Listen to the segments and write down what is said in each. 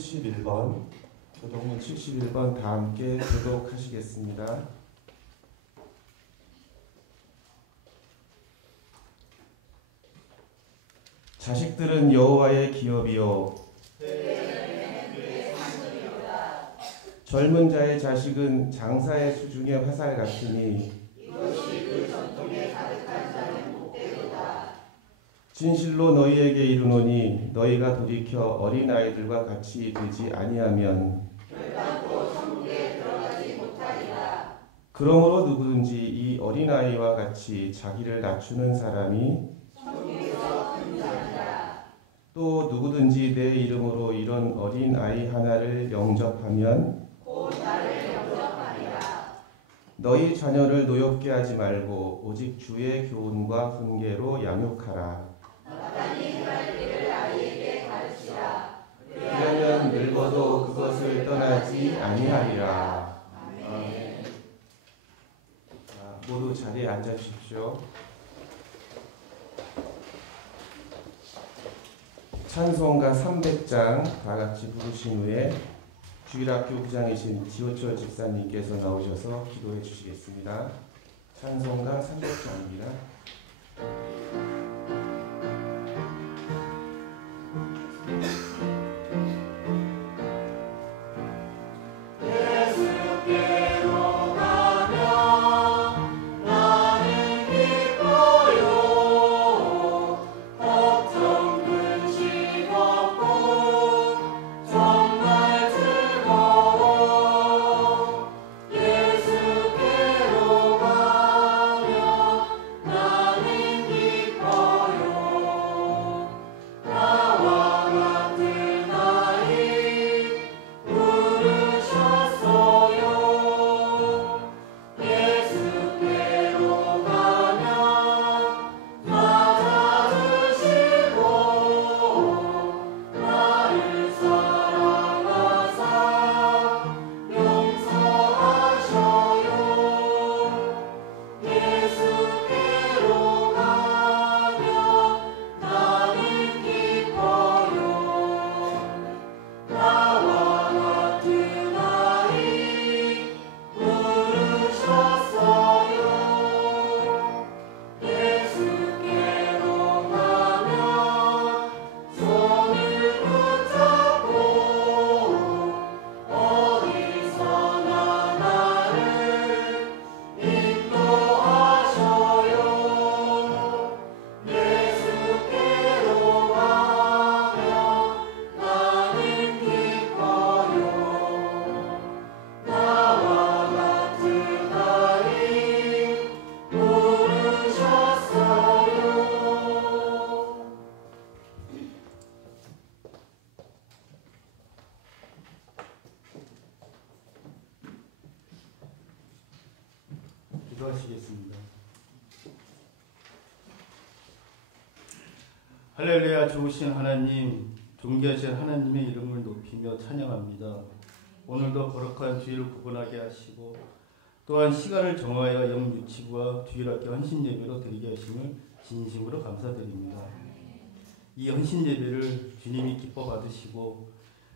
71번, 교동문 71번 다 함께 교독하시겠습니다. 자식들은 여호와의 기업이요 젊은 자의 자식은 장사의 수중의 화살 같으니 이것이 그 전통에 가득한 자는 복되도다. 진실로 너희에게 이르노니 너희가 돌이켜 어린아이들과 같이 되지 아니하면 결단코 천국에 들어가지 못하리라. 그러므로 누구든지 이 어린아이와 같이 자기를 낮추는 사람이 천국에서 큰 자니라. 또 누구든지 내 이름으로 이런 어린아이 하나를 영접하면 곧 나를 영접하리라. 너희 자녀를 노엽게 하지 말고 오직 주의 교훈과 훈계로 양육하라. 마땅히 행할 길을 아이에게 가르치라. 그러면 늙어도 그것을 떠나지 아니하리라. 아멘. 모두 자리에 앉아주십시오. 찬송가 300장 다 같이 부르신 후에 주일학교 부장이신 지호철 집사님께서 나오셔서 기도해 주시겠습니다. 찬송가 300장입니다. 기도하시겠습니다. 할렐루야. 좋으신 하나님, 존귀하신 하나님의 이름을 높이며 찬양합니다. 오늘도 거룩한 주일을 구분하게 하시고 또한 시간을 정하여 영유치부와 주일학교 헌신예배로 드리게 하심을 진심으로 감사드립니다. 이 헌신예배를 주님이 기뻐 받으시고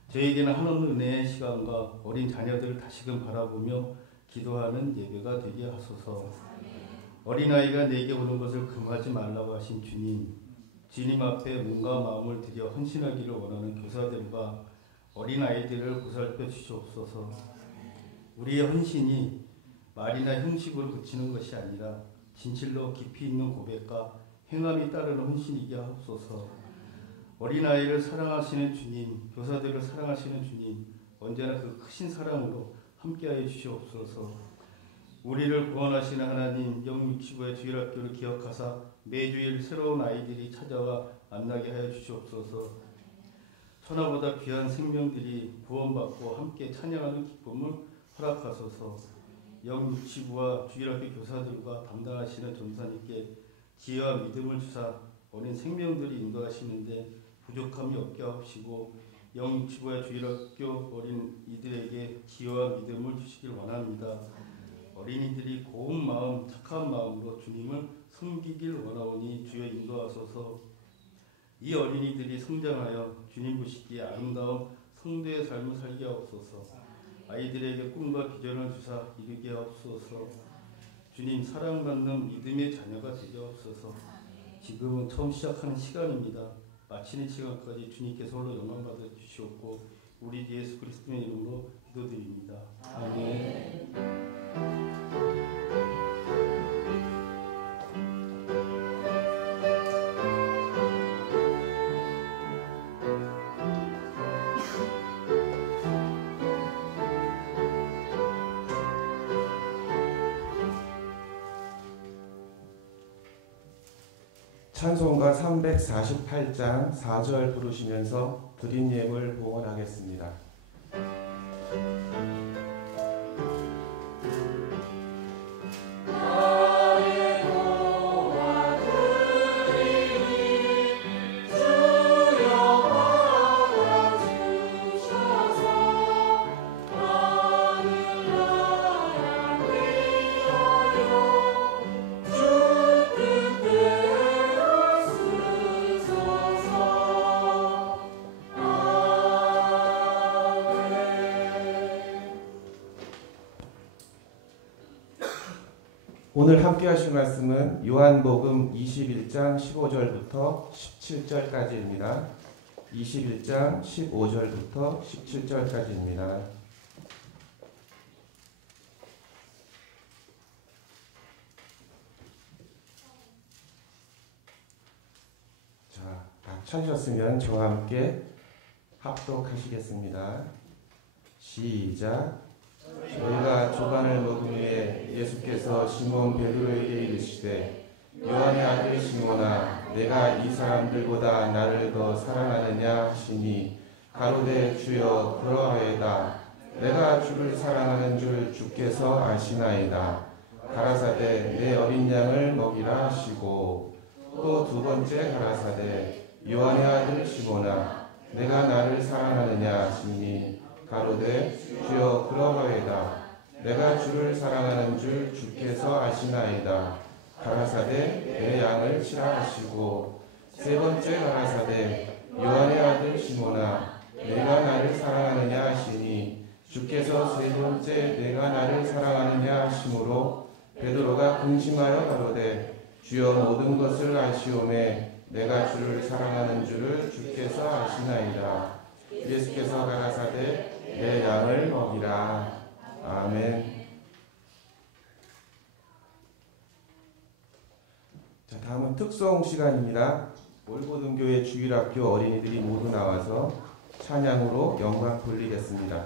저에게는 한없는 은혜의 시간과 어린 자녀들을 다시금 바라보며 기도하는 예배가 되게 하소서. 어린아이가 내게 오는 것을 금하지 말라고 하신 주님 앞에 몸과 마음을 들여 헌신하기를 원하는 교사들과 어린아이들을 보살펴 주시옵소서. 우리의 헌신이 말이나 형식으로 그치는 것이 아니라 진실로 깊이 있는 고백과 행함이 따르는 헌신이게 하옵소서. 어린아이를 사랑하시는 주님, 교사들을 사랑하시는 주님, 언제나 그 크신 사랑으로 함께하여 주시옵소서. 우리를 구원하시는 하나님, 영육치부의 주일학교를 기억하사 매주일 새로운 아이들이 찾아와 만나게 하여 주시옵소서. 천하보다 귀한 생명들이 구원받고 함께 찬양하는 기쁨을 허락하소서. 영육치부와 주일학교 교사들과 담당하시는 전사님께 지혜와 믿음을 주사 어린 생명들이 인도하시는데 부족함이 없게 하옵시고 영육치부와 주일학교 어린 이들에게 지혜와 믿음을 주시길 원합니다. 어린이들이 고운 마음, 착한 마음으로 주님을 섬기길 원하오니 주여 인도하소서. 이 어린이들이 성장하여 주님 보시기에 아름다운 성도의 삶을 살게 하옵소서. 아이들에게 꿈과 비전을 주사 이루게 하옵소서. 주님, 사랑받는 믿음의 자녀가 되게 하옵소서. 지금은 처음 시작하는 시간입니다. 마치는 시간까지 주님께서 홀로 영광 받아 주시옵고 우리 예수 그리스도의 이름으로 기도드립니다. 아멘. 찬송가 348장 4절 부르시면서 드린 예물 봉헌하겠습니다. 오늘 함께 하실 말씀은 요한복음 21장 15절부터 17절까지입니다. 21장 15절부터 17절까지입니다. 자, 다 찾으셨으면 저와 함께 합독하시겠습니다. 시작. 저희가 조반을 먹은 후에 예수께서 시몬 베드로에게 이르시되 요한의 아들 시몬아 내가 이 사람들보다 나를 더 사랑하느냐 하시니 가로되 주여 그러하여다. 내가 주를 사랑하는 줄 주께서 아시나이다. 가라사대 내 어린 양을 먹이라 하시고 또 두 번째 가라사대 요한의 아들 시몬아 내가 나를 사랑하느냐 하시니 가로되 주여 그러하여다. 내가 주를 사랑하는 줄 주께서 아시나이다. 가라사대 내 양을 치라 하시고 세 번째 가라사대 요한의 아들 시몬아 내가 나를 사랑하느냐 하시니 주께서 세 번째 내가 나를 사랑하느냐 하시므로 베드로가 근심하여 가로되 주여 모든 것을 아시오매 내가 주를 사랑하는 줄을 주께서 아시나이다. 예수께서 가라사대 내 양을 먹이라. 아멘. 자, 다음은 특송 시간입니다. 올고등교회 주일학교 어린이들이 모두 나와서 찬양으로 영광 돌리겠습니다.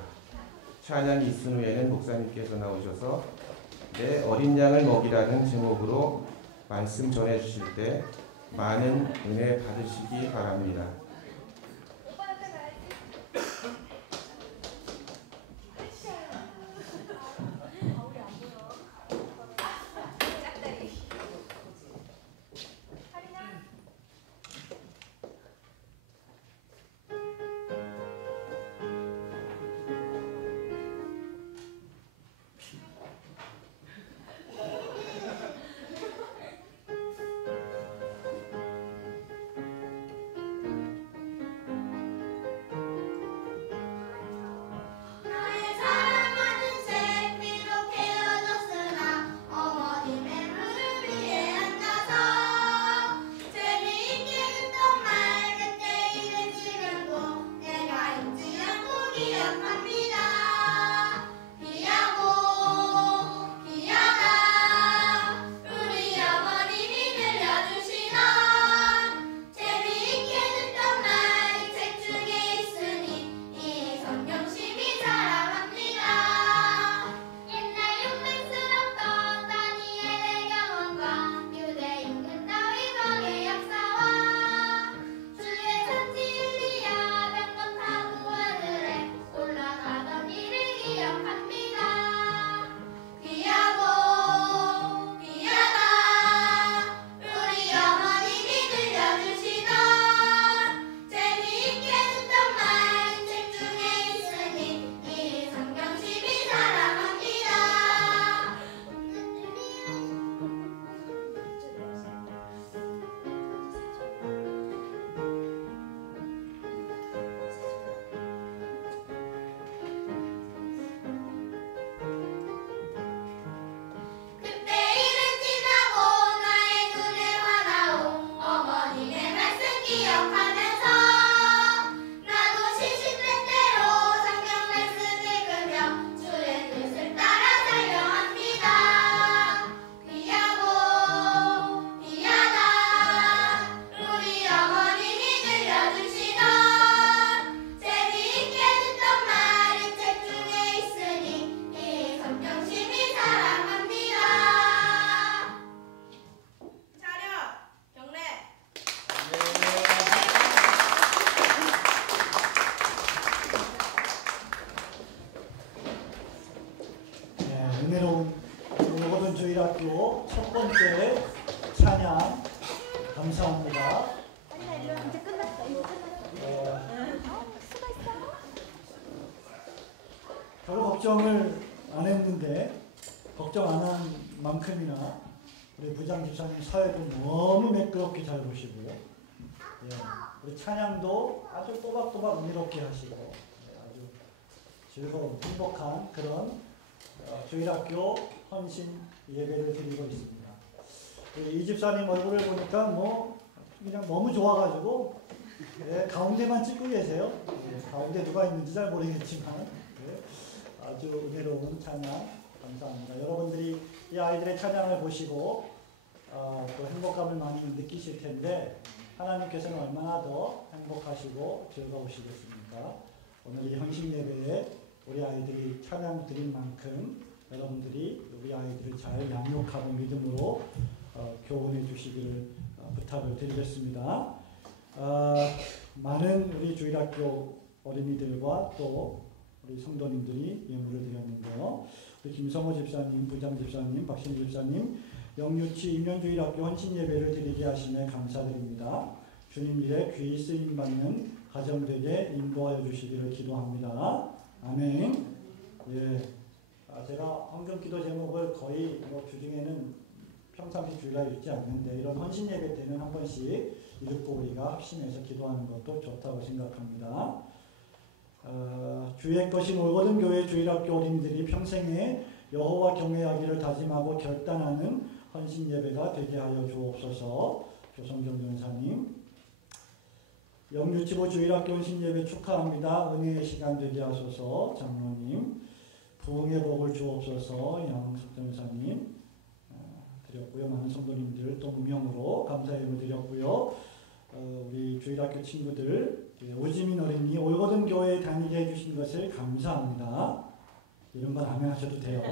찬양이 있은 후에는 목사님께서 나오셔서 내 어린 양을 먹이라는 제목으로 말씀 전해주실 때 많은 은혜 받으시기 바랍니다. 은혜로운 올고든 주일학교 첫 번째 찬양 감사합니다. 이제 끝났어. 이제 끝났어. 수고했어. 별로 걱정을 안 했는데 걱정 안 한 만큼이나 우리 부장 집사님 사회도 너무 매끄럽게 잘 보시고요. 예, 우리 찬양도 아주 또박또박 은혜롭게 하시고 아주 즐거운 행복한 그런 주일학교 헌신 예배를 드리고 있습니다. 이 집사님 얼굴을 보니까 뭐 그냥 너무 좋아가지고 가운데만 찍고 계세요. 가운데 누가 있는지 잘 모르겠지만 아주 은혜로운 찬양 감사합니다. 여러분들이 이 아이들의 찬양을 보시고 또 행복감을 많이 느끼실 텐데 하나님께서는 얼마나 더 행복하시고 즐거우시겠습니까? 오늘 이 헌신 예배에 우리 아이들이 찬양 드린 만큼 여러분들이 우리 아이들을 잘 양육하고 믿음으로 교훈해 주시기를 부탁을 드리겠습니다. 많은 우리 주일학교 어린이들과 또 우리 성도님들이 예물을 드렸는데요. 우리 김성호 집사님, 부장 집사님, 박신희 집사님, 영유치 임면주일학교 헌신 예배를 드리게 하심에 감사드립니다. 주님 일에 귀히 쓰임 받는 가정되게 인도하여 주시기를 기도합니다. 아멘. 예, 제가 헌금기도 제목을 거의 주중에는 평상시 주일날 읽지 않는데 이런 헌신 예배 때는 한 번씩 읽고 우리가 합심해서 기도하는 것도 좋다고 생각합니다. 주의 것인 올고든 교회 주일학교 어린이들이 평생에 여호와 경외하기를 다짐하고 결단하는 헌신 예배가 되게 하여 주옵소서. 조성경 전사님, 영유치부 주일학교 헌신 예배 축하합니다. 은혜의 시간 되게 하소서. 장로님, 부흥의 복을 주옵소서. 양숙 전사님 드렸고요. 많은 성도님들 또 무명으로 감사의 예물 드렸고요. 우리 주일학교 친구들, 오지민 어린이 올고든 교회에 다니게 해주신 것을 감사합니다. 이런 건 아멘 하셔도 돼요.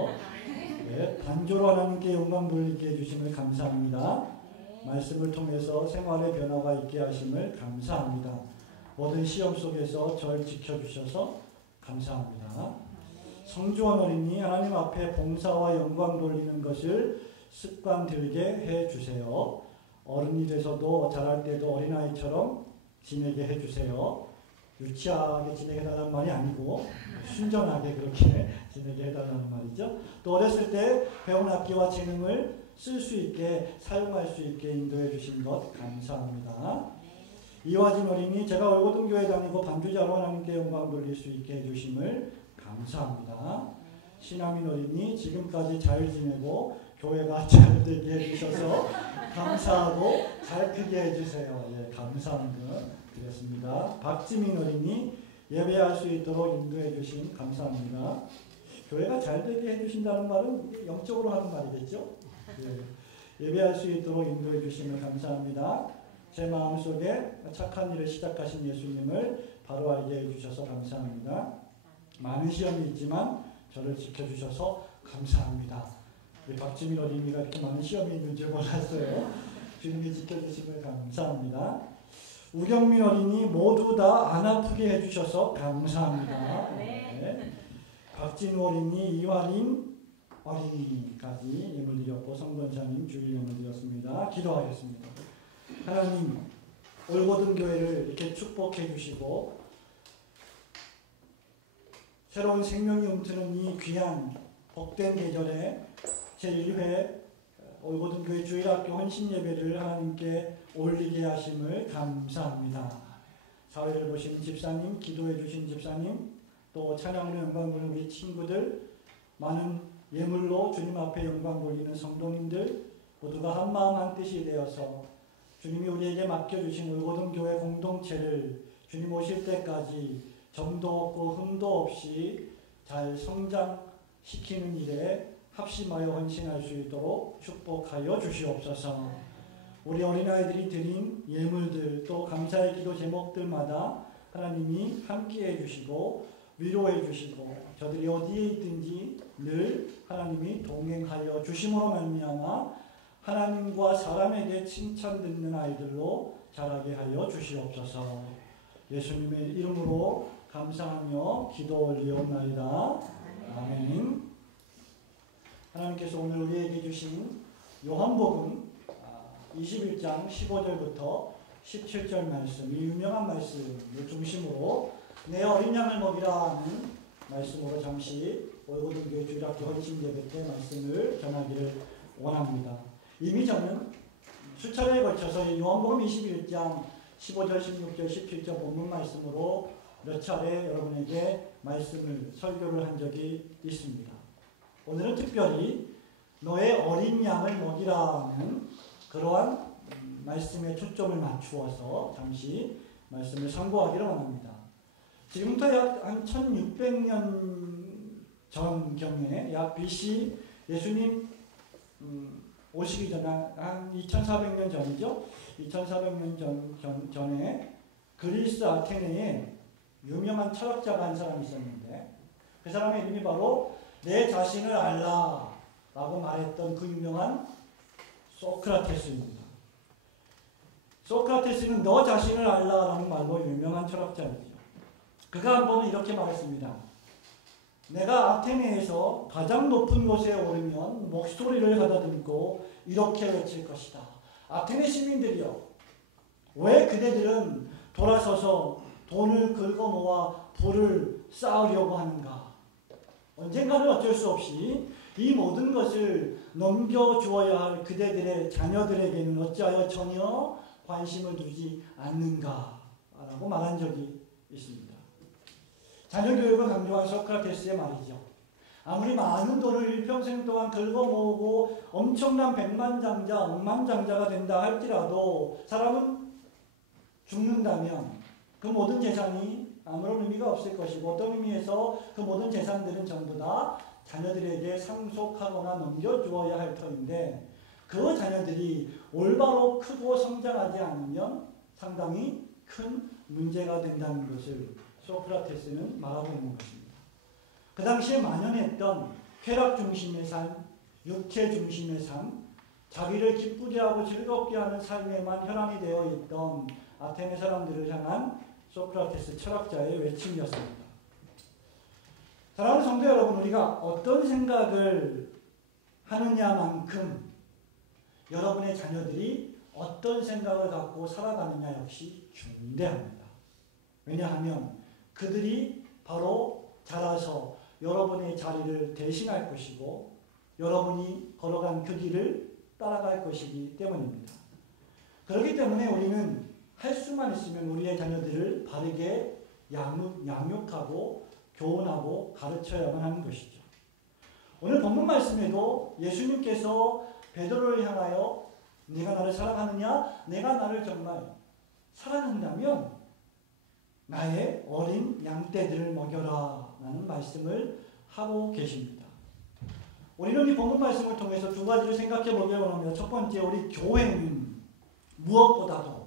네, 단조로 하나님께 영광 돌리게 해주심을 감사합니다. 말씀을 통해서 생활의 변화가 있게 하심을 감사합니다. 모든 시험 속에서 절 지켜주셔서 감사합니다. 성주원 어린이 하나님 앞에 봉사와 영광 돌리는 것을 습관 들게 해주세요. 어른이 돼서도 자랄 때도 어린아이처럼 지내게 해주세요. 유치하게 지내게 해달라는 말이 아니고 순전하게 그렇게 지내게 해달라는 말이죠. 또 어렸을 때 배운 악기와 재능을 쓸 수 있게 사용할 수 있게 인도해 주신 것 감사합니다. 이화진 어린이 제가 올고든 교회 다니고 반주자로 하나님께 영광 돌릴 수 있게 해주심을 감사합니다. 신하민 어린이 지금까지 잘 지내고 교회가 잘 되게 해주셔서 감사하고 잘 크게 해주세요. 예, 감사합니다. 드렸습니다. 박지민 어린이 예배할 수 있도록 인도해 주신 감사합니다. 교회가 잘 되게 해주신다는 말은 영적으로 하는 말이겠죠? 예, 예배할 수 있도록 인도해 주시면 감사합니다. 제 마음속에 착한 일을 시작하신 예수님을 바로 알게 해주셔서 감사합니다. 많은 시험이 있지만 저를 지켜주셔서 감사합니다. 박지민 어린이가 이렇게 많은 시험이 있는 줄 몰랐어요. 주님이 지켜주심을 감사합니다. 우경민 어린이 모두 다 안 아프게 해주셔서 감사합니다. 네. 박진우 어린이, 이완인 어린이까지 예물 드렸고 성권자님 주일 예물 드렸습니다. 기도하겠습니다. 하나님, 올고든 교회를 이렇게 축복해 주시고 새로운 생명이 움트는 이 귀한 복된 계절에 제1회 올고든 교회 주일학교 헌신 예배를 하나님께 올리게 하심을 감사합니다. 사회를 보시는 집사님, 기도해 주신 집사님, 또 찬양으로 영광 돌리는 우리 친구들, 많은 예물로 주님 앞에 영광 돌리는 성도님들 모두가 한 마음 한 뜻이 되어서 주님이 우리에게 맡겨주신 올고든 교회 공동체를 주님 오실 때까지 점도 없고 흠도 없이 잘 성장시키는 일에 합심하여 헌신할 수 있도록 축복하여 주시옵소서. 우리 어린아이들이 드린 예물들 또 감사의 기도 제목들마다 하나님이 함께해 주시고 위로해 주시고 저들이 어디에 있든지 늘 하나님이 동행하여 주심으로 말미암아 하나님과 사람에게 칭찬 듣는 아이들로 자라게 하여 주시옵소서. 예수님의 이름으로 감사하며 기도 올리옵나이다. 아멘. 하나님께서 오늘 우리에게 주신 요한복음 21장 15절부터 17절 말씀, 이 유명한 말씀을 중심으로 내 어린 양을 먹이라 하는 말씀으로 잠시 월고등교회 주일학교 헌신 예배 때 말씀을 전하기를 원합니다. 이미 저는 수차례에 걸쳐서 이 요한복음 21장 15절, 16절, 17절 본문 말씀으로 몇 차례 여러분에게 말씀을 설교를 한 적이 있습니다. 오늘은 특별히 너의 어린 양을 먹이라는 그러한 말씀에 초점을 맞추어서 잠시 말씀을 선고하기를 원합니다. 지금부터 약 한 1600년 전경에 약 BC 예수님 오시기 전에 한 2400년 전이죠. 2400년 전에 그리스 아테네에 유명한 철학자가 한 사람이 있었는데 그 사람의 이름이 바로 내 자신을 알라라고 말했던 그 유명한 소크라테스입니다. 소크라테스는 너 자신을 알라라는 말로 유명한 철학자이죠. 그가 한 번은 이렇게 말했습니다. 내가 아테네에서 가장 높은 곳에 오르면 목소리를 가다듬고 이렇게 외칠 것이다. 아테네 시민들이여, 왜 그대들은 돌아서서 돈을 긁어 모아 부를 쌓으려고 하는가? 언젠가는 어쩔 수 없이 이 모든 것을 넘겨주어야 할 그대들의 자녀들에게는 어찌하여 전혀 관심을 두지 않는가? 라고 말한 적이 있습니다. 자녀교육을 강조한 소크라테스의 말이죠. 아무리 많은 돈을 일평생 동안 긁어 모으고 엄청난 백만장자, 억만장자가 된다 할지라도 사람은 죽는다면 그 모든 재산이 아무런 의미가 없을 것이고 어떤 의미에서 그 모든 재산들은 전부 다 자녀들에게 상속하거나 넘겨주어야 할 터인데 그 자녀들이 올바로 크고 성장하지 않으면 상당히 큰 문제가 된다는 것을 소크라테스는 말하고 있는 것입니다. 그 당시에 만연했던 쾌락 중심의 삶, 육체 중심의 삶, 자기를 기쁘게 하고 즐겁게 하는 삶에만 혈안이 되어 있던 아테네 사람들을 향한 소크라테스 철학자의 외침이었습니다. 사랑하는 성도 여러분, 우리가 어떤 생각을 하느냐만큼 여러분의 자녀들이 어떤 생각을 갖고 살아가느냐 역시 중대합니다. 왜냐하면 그들이 바로 자라서 여러분의 자리를 대신할 것이고 여러분이 걸어간 그 길을 따라갈 것이기 때문입니다. 그렇기 때문에 우리는 할 수만 있으면 우리의 자녀들을 바르게 양육하고 교훈하고 가르쳐야만 하는 것이죠. 오늘 본문 말씀에도 예수님께서 베드로를 향하여 네가 나를 사랑하느냐? 내가 나를 정말 사랑한다면 나의 어린 양떼들을 먹여라 라는 말씀을 하고 계십니다. 우리는 이 본문 말씀을 통해서 두 가지를 생각해 보려고 합니다. 첫 번째, 우리 교회는 무엇보다도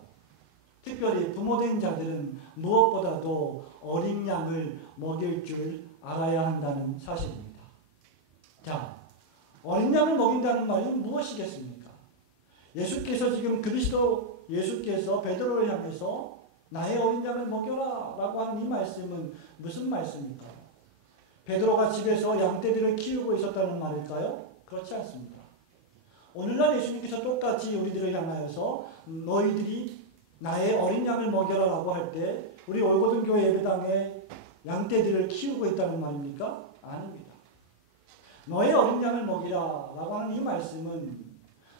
특별히 부모된 자들은 무엇보다도 어린 양을 먹일 줄 알아야 한다는 사실입니다. 자, 어린 양을 먹인다는 말이 무엇이겠습니까? 예수께서 지금 예수께서 베드로를 향해서 나의 어린 양을 먹여라 라고 하는 이 말씀은 무슨 말씀입니까? 베드로가 집에서 양떼들을 키우고 있었다는 말일까요? 그렇지 않습니다. 오늘날 예수님께서 똑같이 우리들을 향하여서 너희들이 나의 어린 양을 먹여라 라고 할 때 우리 월고등교회 예배당에 양떼들을 키우고 있다는 말입니까? 아닙니다. 너의 어린 양을 먹이라 라고 하는 이 말씀은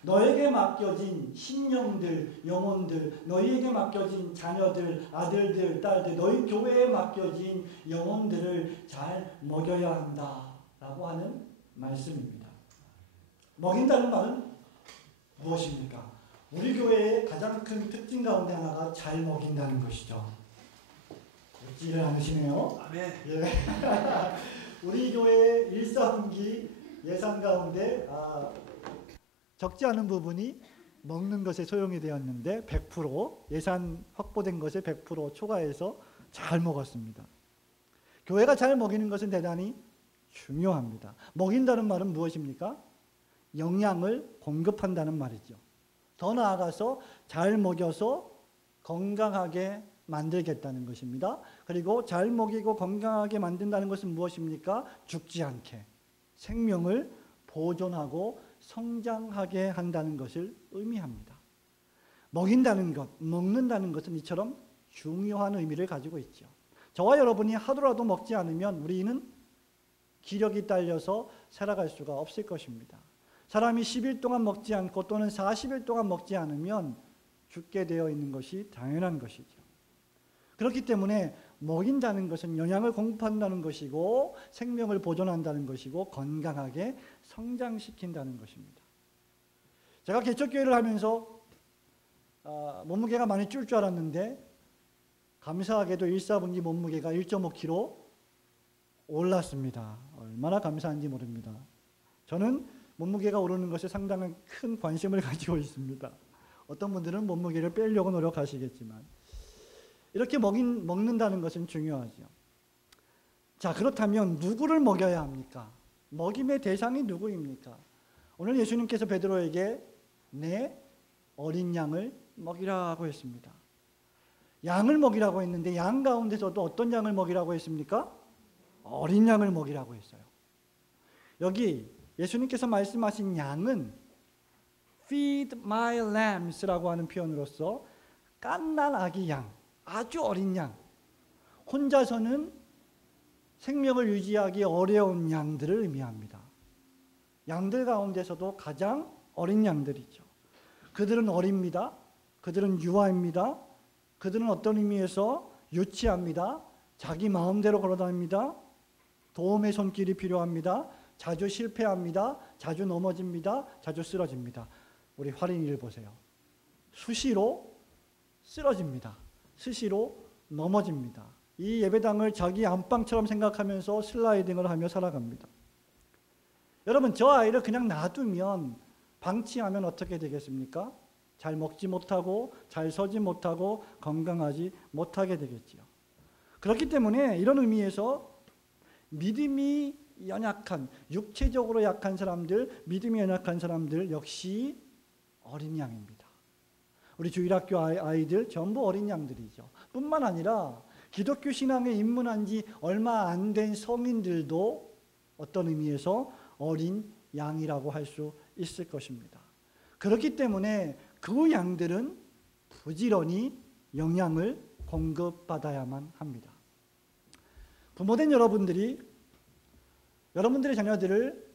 너에게 맡겨진 신령들, 영혼들, 너희에게 맡겨진 자녀들, 아들들, 딸들, 너희 교회에 맡겨진 영혼들을 잘 먹여야 한다 라고 하는 말씀입니다. 먹인다는 말은 무엇입니까? 우리 교회의 가장 큰 특징 가운데 하나가 잘 먹인다는 것이죠. 웃지를 않으시네요. 아멘. 예. 우리 교회 1사분기 예산 가운데 적지 않은 부분이 먹는 것에 소용이 되었는데 100% 예산 확보된 것에 100% 초과해서 잘 먹었습니다. 교회가 잘 먹이는 것은 대단히 중요합니다. 먹인다는 말은 무엇입니까? 영양을 공급한다는 말이죠. 더 나아가서 잘 먹여서 건강하게 만들겠다는 것입니다. 그리고 잘 먹이고 건강하게 만든다는 것은 무엇입니까? 죽지 않게 생명을 보존하고 성장하게 한다는 것을 의미합니다. 먹인다는 것, 먹는다는 것은 이처럼 중요한 의미를 가지고 있죠. 저와 여러분이 하루라도 먹지 않으면 우리는 기력이 딸려서 살아갈 수가 없을 것입니다. 사람이 10일 동안 먹지 않고 또는 40일 동안 먹지 않으면 죽게 되어 있는 것이 당연한 것이죠. 그렇기 때문에 먹인다는 것은 영양을 공급한다는 것이고 생명을 보존한다는 것이고 건강하게 성장시킨다는 것입니다. 제가 개척교회를 하면서 몸무게가 많이 줄 줄 알았는데 감사하게도 1사분기 몸무게가 1.5kg 올랐습니다. 얼마나 감사한지 모릅니다. 저는 몸무게가 오르는 것에 상당한 큰 관심을 가지고 있습니다. 어떤 분들은 몸무게를 빼려고 노력하시겠지만 이렇게 먹는다는 것은 중요하죠. 자, 그렇다면 누구를 먹여야 합니까? 먹임의 대상이 누구입니까? 오늘 예수님께서 베드로에게 내 어린 양을 먹이라고 했습니다. 양을 먹이라고 했는데 양 가운데서도 어떤 양을 먹이라고 했습니까? 어린 양을 먹이라고 했어요. 여기 예수님께서 말씀하신 양은 feed my lambs라고 하는 표현으로서 갓난 아기 양, 아주 어린 양, 혼자서는 생명을 유지하기 어려운 양들을 의미합니다. 양들 가운데서도 가장 어린 양들이죠. 그들은 어립니다. 그들은 유아입니다. 그들은 어떤 의미에서 유치합니다. 자기 마음대로 걸어다닙니다. 도움의 손길이 필요합니다. 자주 실패합니다. 자주 넘어집니다. 자주 쓰러집니다. 우리 활인이를 보세요. 수시로 쓰러집니다. 수시로 넘어집니다. 이 예배당을 자기 안방처럼 생각하면서 슬라이딩을 하며 살아갑니다. 여러분, 저 아이를 그냥 놔두면 방치하면 어떻게 되겠습니까? 잘 먹지 못하고 잘 서지 못하고 건강하지 못하게 되겠지요. 그렇기 때문에 이런 의미에서 믿음이 연약한, 육체적으로 약한 사람들, 믿음이 연약한 사람들 역시 어린 양입니다. 우리 주일학교 아이들 전부 어린 양들이죠. 뿐만 아니라 기독교 신앙에 입문한 지 얼마 안 된 성인들도 어떤 의미에서 어린 양이라고 할 수 있을 것입니다. 그렇기 때문에 그 양들은 부지런히 영양을 공급받아야만 합니다. 부모된 여러분들이 여러분들의 자녀들을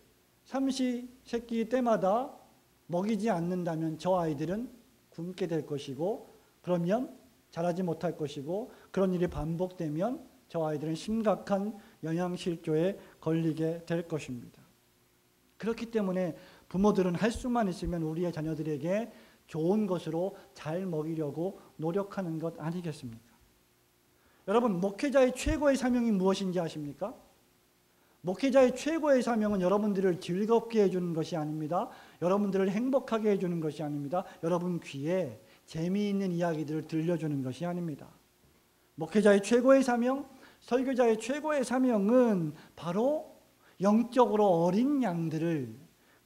삼시세끼 때마다 먹이지 않는다면 저 아이들은 굶게 될 것이고, 그러면 자라지 못할 것이고, 그런 일이 반복되면 저 아이들은 심각한 영양실조에 걸리게 될 것입니다. 그렇기 때문에 부모들은 할 수만 있으면 우리의 자녀들에게 좋은 것으로 잘 먹이려고 노력하는 것 아니겠습니까? 여러분, 목회자의 최고의 사명이 무엇인지 아십니까? 목회자의 최고의 사명은 여러분들을 즐겁게 해주는 것이 아닙니다. 여러분들을 행복하게 해주는 것이 아닙니다. 여러분 귀에 재미있는 이야기들을 들려주는 것이 아닙니다. 목회자의 최고의 사명, 설교자의 최고의 사명은 바로 영적으로 어린 양들을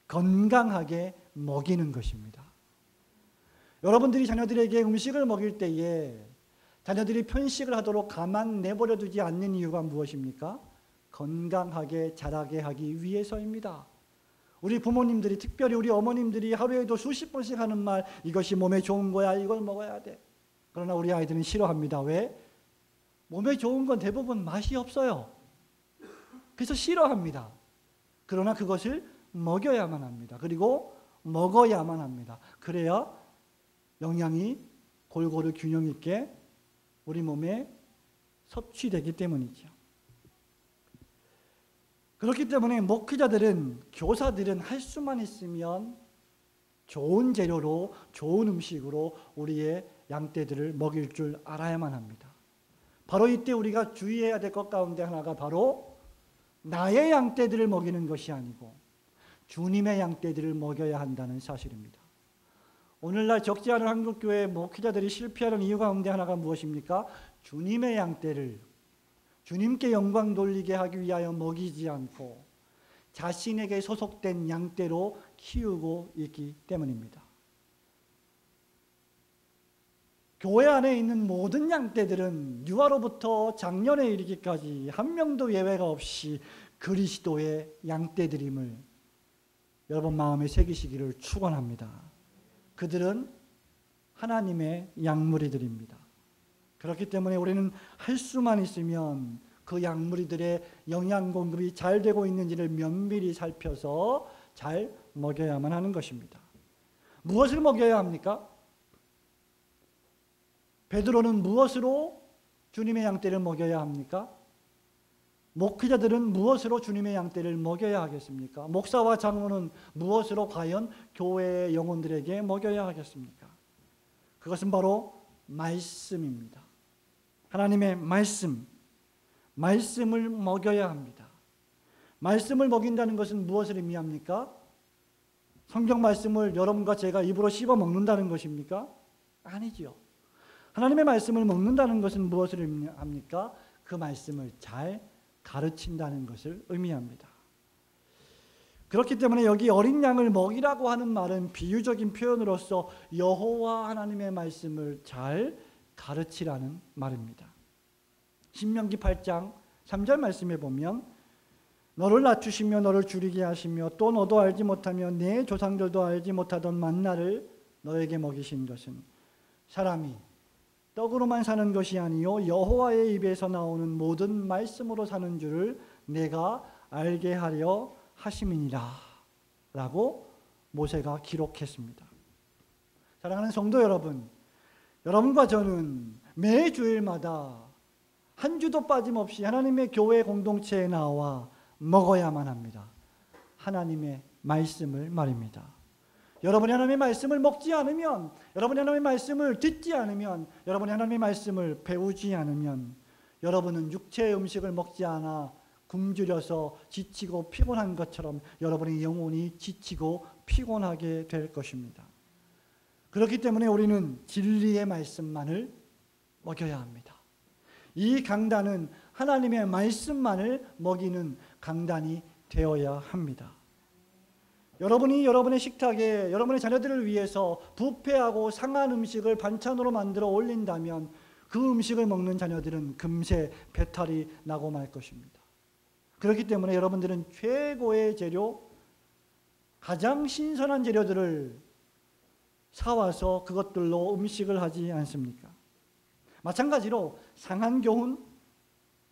건강하게 먹이는 것입니다. 여러분들이 자녀들에게 음식을 먹일 때에 자녀들이 편식을 하도록 가만 내버려 두지 않는 이유가 무엇입니까? 건강하게 자라게 하기 위해서입니다. 우리 부모님들이, 특별히 우리 어머님들이 하루에도 수십 번씩 하는 말, 이것이 몸에 좋은 거야, 이걸 먹어야 돼. 그러나 우리 아이들은 싫어합니다. 왜? 몸에 좋은 건 대부분 맛이 없어요. 그래서 싫어합니다. 그러나 그것을 먹여야만 합니다. 그리고 먹어야만 합니다. 그래야 영양이 골고루 균형 있게 우리 몸에 섭취되기 때문이죠. 그렇기 때문에 목회자들은, 교사들은 할 수만 있으면 좋은 재료로, 좋은 음식으로 우리의 양떼들을 먹일 줄 알아야만 합니다. 바로 이때 우리가 주의해야 될 것 가운데 하나가 바로 나의 양떼들을 먹이는 것이 아니고 주님의 양떼들을 먹여야 한다는 사실입니다. 오늘날 적지 않은 한국교회 목회자들이 실패하는 이유 가운데 하나가 무엇입니까? 주님의 양떼를 주님께 영광 돌리게 하기 위하여 먹이지 않고 자신에게 소속된 양떼로 키우고 있기 때문입니다. 교회 안에 있는 모든 양떼들은 유아로부터 장년에 이르기까지 한 명도 예외가 없이 그리스도의 양떼들임을 여러분 마음에 새기시기를 축원합니다. 그들은 하나님의 양무리들입니다. 그렇기 때문에 우리는 할 수만 있으면 그 양무리들의 영양 공급이 잘 되고 있는지를 면밀히 살펴서 잘 먹여야만 하는 것입니다. 무엇을 먹여야 합니까? 베드로는 무엇으로 주님의 양떼를 먹여야 합니까? 목회자들은 무엇으로 주님의 양떼를 먹여야 하겠습니까? 목사와 장로는 무엇으로 과연 교회의 영혼들에게 먹여야 하겠습니까? 그것은 바로 말씀입니다. 하나님의 말씀을 먹여야 합니다. 말씀을 먹인다는 것은 무엇을 의미합니까? 성경 말씀을 여러분과 제가 입으로 씹어 먹는다는 것입니까? 아니지요. 하나님의 말씀을 먹는다는 것은 무엇을 의미합니까? 그 말씀을 잘 가르친다는 것을 의미합니다. 그렇기 때문에 여기 어린 양을 먹이라고 하는 말은 비유적인 표현으로서 여호와 하나님의 말씀을 잘 가르치라는 말입니다. 신명기 8장 3절 말씀에 보면 너를 낮추시며 너를 줄이게 하시며 또 너도 알지 못하며 내 조상들도 알지 못하던 만나를 너에게 먹이신 것은 사람이 떡으로만 사는 것이 아니요 여호와의 입에서 나오는 모든 말씀으로 사는 줄을 내가 알게 하려 하심이니라 라고 모세가 기록했습니다. 사랑하는 성도 여러분, 여러분과 저는 매 주일마다 한 주도 빠짐없이 하나님의 교회 공동체에 나와 먹어야만 합니다. 하나님의 말씀을 말입니다. 여러분이 하나님의 말씀을 먹지 않으면, 여러분이 하나님의 말씀을 듣지 않으면, 여러분이 하나님의 말씀을 배우지 않으면 여러분은 육체의 음식을 먹지 않아 굶주려서 지치고 피곤한 것처럼 여러분의 영혼이 지치고 피곤하게 될 것입니다. 그렇기 때문에 우리는 진리의 말씀만을 먹여야 합니다. 이 강단은 하나님의 말씀만을 먹이는 강단이 되어야 합니다. 여러분이 여러분의 식탁에 여러분의 자녀들을 위해서 부패하고 상한 음식을 반찬으로 만들어 올린다면 그 음식을 먹는 자녀들은 금세 배탈이 나고 말 것입니다. 그렇기 때문에 여러분들은 최고의 재료, 가장 신선한 재료들을 사와서 그것들로 음식을 하지 않습니까? 마찬가지로 상한 교훈,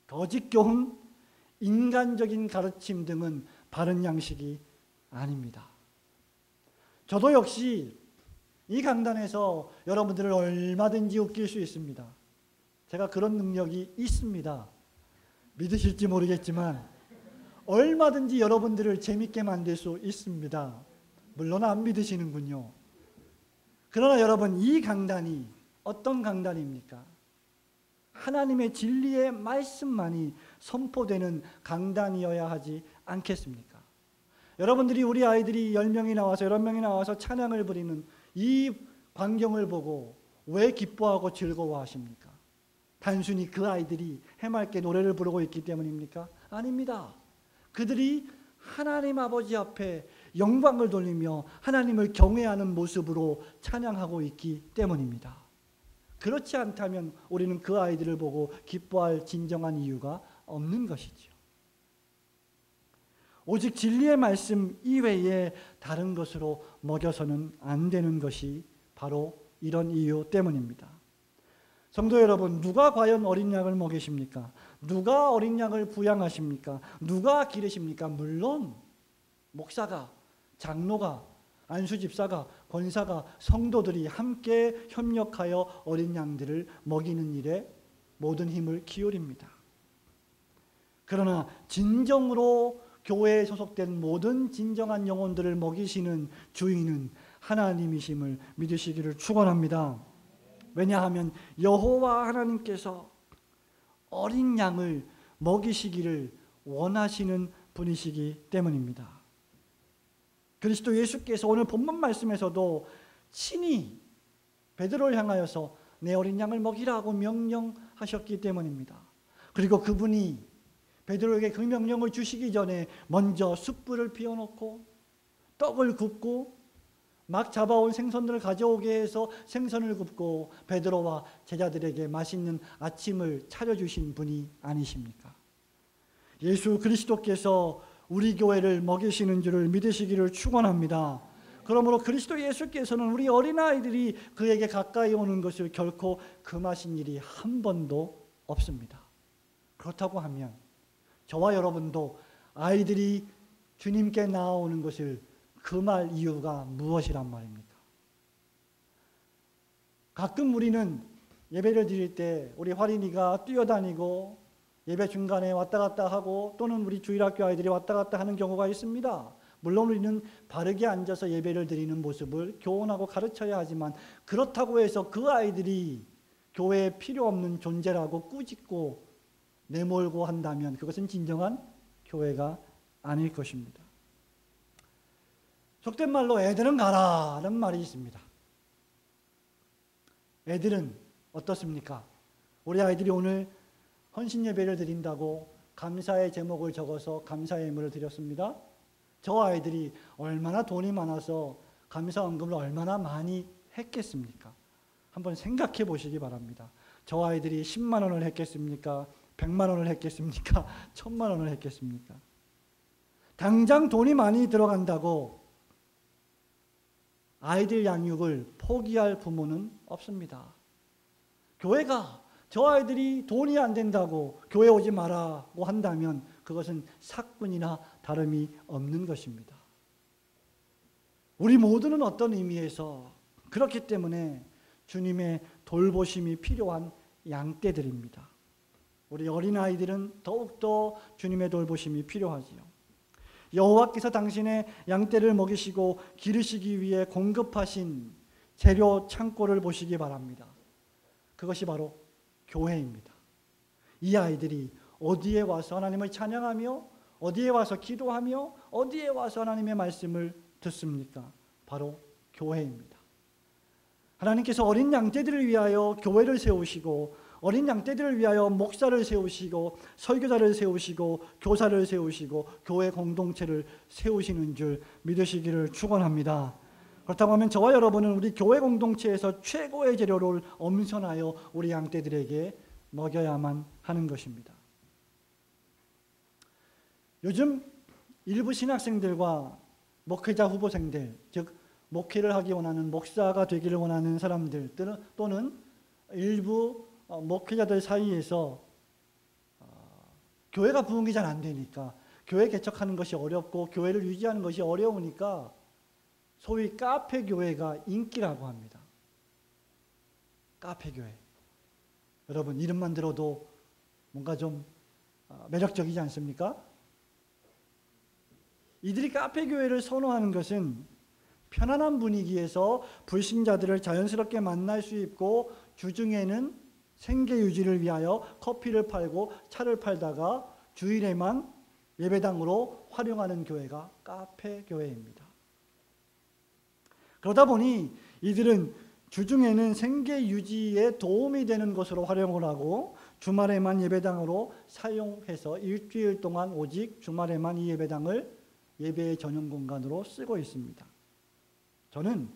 거짓 교훈, 인간적인 가르침 등은 바른 양식이 아닙니다. 저도 역시 이 강단에서 여러분들을 얼마든지 웃길 수 있습니다. 제가 그런 능력이 있습니다. 믿으실지 모르겠지만 얼마든지 여러분들을 재밌게 만들 수 있습니다. 물론 안 믿으시는군요. 그러나 여러분, 이 강단이 어떤 강단입니까? 하나님의 진리의 말씀만이 선포되는 강단이어야 하지 않겠습니까? 여러분들이 우리 아이들이 10명이 나와서 11명이 나와서 찬양을 부리는 이 광경을 보고 왜 기뻐하고 즐거워하십니까? 단순히 그 아이들이 해맑게 노래를 부르고 있기 때문입니까? 아닙니다. 그들이 하나님 아버지 앞에 영광을 돌리며 하나님을 경외하는 모습으로 찬양하고 있기 때문입니다. 그렇지 않다면 우리는 그 아이들을 보고 기뻐할 진정한 이유가 없는 것이죠. 오직 진리의 말씀 이외에 다른 것으로 먹여서는 안 되는 것이 바로 이런 이유 때문입니다. 성도 여러분, 누가 과연 어린 양을 먹이십니까? 누가 어린 양을 부양하십니까? 누가 기르십니까? 물론 목사가, 장로가, 안수집사가, 권사가, 성도들이 함께 협력하여 어린 양들을 먹이는 일에 모든 힘을 기울입니다. 그러나 진정으로 교회에 소속된 모든 진정한 영혼들을 먹이시는 주인은 하나님이심을 믿으시기를 축원합니다. 왜냐하면 여호와 하나님께서 어린 양을 먹이시기를 원하시는 분이시기 때문입니다. 그리스도 예수께서 오늘 본문 말씀에서도 친히 베드로를 향하여서 내 어린 양을 먹이라고 명령하셨기 때문입니다. 그리고 그분이 베드로에게 그 명령을 주시기 전에 먼저 숯불을 피워놓고 떡을 굽고 막 잡아온 생선들을 가져오게 해서 생선을 굽고 베드로와 제자들에게 맛있는 아침을 차려주신 분이 아니십니까? 예수 그리스도께서 우리 교회를 먹이시는 줄을 믿으시기를 축원합니다. 그러므로 그리스도 예수께서는 우리 어린아이들이 그에게 가까이 오는 것을 결코 금하신 일이 한 번도 없습니다. 그렇다고 하면 저와 여러분도 아이들이 주님께 나아오는 것을 금할 이유가 무엇이란 말입니까? 가끔 우리는 예배를 드릴 때 우리 화린이가 뛰어다니고 예배 중간에 왔다 갔다 하고 또는 우리 주일학교 아이들이 왔다 갔다 하는 경우가 있습니다. 물론 우리는 바르게 앉아서 예배를 드리는 모습을 교훈하고 가르쳐야 하지만 그렇다고 해서 그 아이들이 교회에 필요 없는 존재라고 꾸짖고 내몰고 한다면 그것은 진정한 교회가 아닐 것입니다. 속된 말로 애들은 가라는 말이 있습니다. 애들은 어떻습니까? 우리 아이들이 오늘 헌신 예배를 드린다고 감사의 제목을 적어서 감사의 예물을 드렸습니다. 저 아이들이 얼마나 돈이 많아서 감사헌금을 얼마나 많이 했겠습니까? 한번 생각해 보시기 바랍니다. 저 아이들이 10만 원을 했겠습니까? 100만 원을 했겠습니까? 1000만 원을 했겠습니까? 당장 돈이 많이 들어간다고 아이들 양육을 포기할 부모는 없습니다. 교회가 저 아이들이 돈이 안 된다고 교회 오지 마라고 한다면 그것은 사꾼이나 다름이 없는 것입니다. 우리 모두는 어떤 의미에서 그렇기 때문에 주님의 돌보심이 필요한 양떼들입니다. 우리 어린아이들은 더욱더 주님의 돌보심이 필요하지요. 여호와께서 당신의 양떼를 먹이시고 기르시기 위해 공급하신 재료 창고를 보시기 바랍니다. 그것이 바로 교회입니다. 이 아이들이 어디에 와서 하나님을 찬양하며 어디에 와서 기도하며 어디에 와서 하나님의 말씀을 듣습니까? 바로 교회입니다. 하나님께서 어린 양떼들을 위하여 교회를 세우시고 어린 양떼들을 위하여 목사를 세우시고 설교자를 세우시고 교사를 세우시고 교회 공동체를 세우시는 줄 믿으시기를 축원합니다. 그렇다고 하면 저와 여러분은 우리 교회 공동체에서 최고의 재료를 엄선하여 우리 양떼들에게 먹여야만 하는 것입니다. 요즘 일부 신학생들과 목회자 후보생들, 즉 목회를 하기 원하는 목사가 되기를 원하는 사람들 또는 일부 목회자들 사이에서 교회가 부흥이 잘 안 되니까 교회 개척하는 것이 어렵고 교회를 유지하는 것이 어려우니까 소위 카페 교회가 인기라고 합니다. 카페 교회. 여러분 이름만 들어도 뭔가 좀 매력적이지 않습니까? 이들이 카페 교회를 선호하는 것은 편안한 분위기에서 불신자들을 자연스럽게 만날 수 있고 주중에는 생계 유지를 위하여 커피를 팔고 차를 팔다가 주일에만 예배당으로 활용하는 교회가 카페 교회입니다. 그러다 보니 이들은 주중에는 생계 유지에 도움이 되는 것으로 활용을 하고 주말에만 예배당으로 사용해서 일주일 동안 오직 주말에만 이 예배당을 예배의 전용 공간으로 쓰고 있습니다. 저는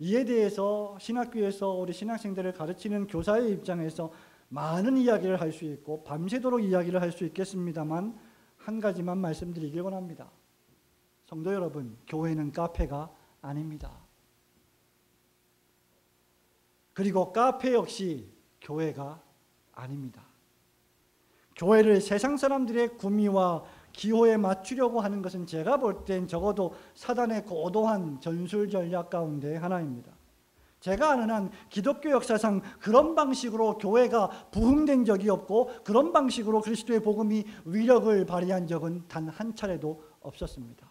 이에 대해서 신학교에서 우리 신학생들을 가르치는 교사의 입장에서 많은 이야기를 할 수 있고 밤새도록 이야기를 할 수 있겠습니다만 한 가지만 말씀드리길 원합니다. 성도 여러분, 교회는 카페가 아닙니다. 그리고 카페 역시 교회가 아닙니다. 교회를 세상 사람들의 구미와 기호에 맞추려고 하는 것은 제가 볼 땐 적어도 사단의 고도한 전술 전략 가운데 하나입니다. 제가 아는 한 기독교 역사상 그런 방식으로 교회가 부흥된 적이 없고 그런 방식으로 그리스도의 복음이 위력을 발휘한 적은 단 한 차례도 없었습니다.